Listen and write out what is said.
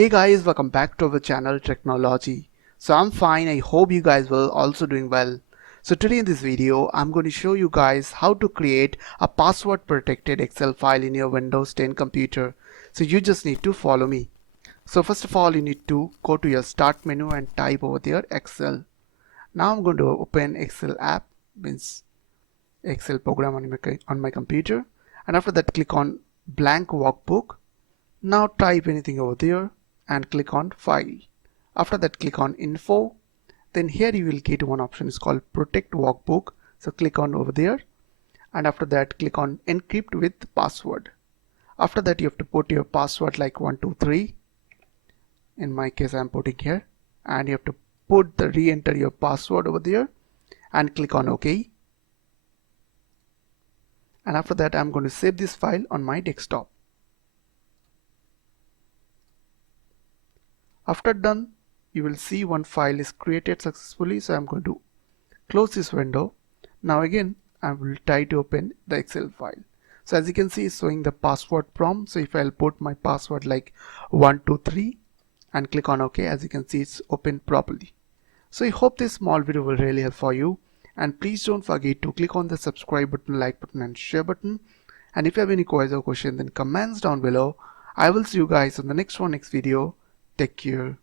Hey guys, welcome back to our channel Tricknology. So I'm fine, I hope you guys will also doing well. So today in this video, I'm going to show you guys how to create a password protected Excel file in your Windows 10 computer. So you just need to follow me. So first of all, you need to go to your start menu and type over there Excel. Now I'm going to open Excel app, means Excel program on my computer, and after that click on blank workbook. Now type anything over there and click on file. After that click on info. Then here you will get one option is called protect workbook. So click on over there, and after that click on encrypt with password. After that you have to put your password like 123. In my case I'm putting here, and you have to put the re-enter your password over there and click on OK. And after that I'm going to save this file on my desktop. After done, you will see one file is created successfully. So I'm going to close this window. Now again I will try to open the Excel file. So as you can see, it's showing the password prompt. So if I'll put my password like 123 and click on OK, as you can see it's opened properly. So I hope this small video will really help for you, and please don't forget to click on the subscribe button, like button and share button. And if you have any queries or questions, then comments down below. I will see you guys on the next video. Take care.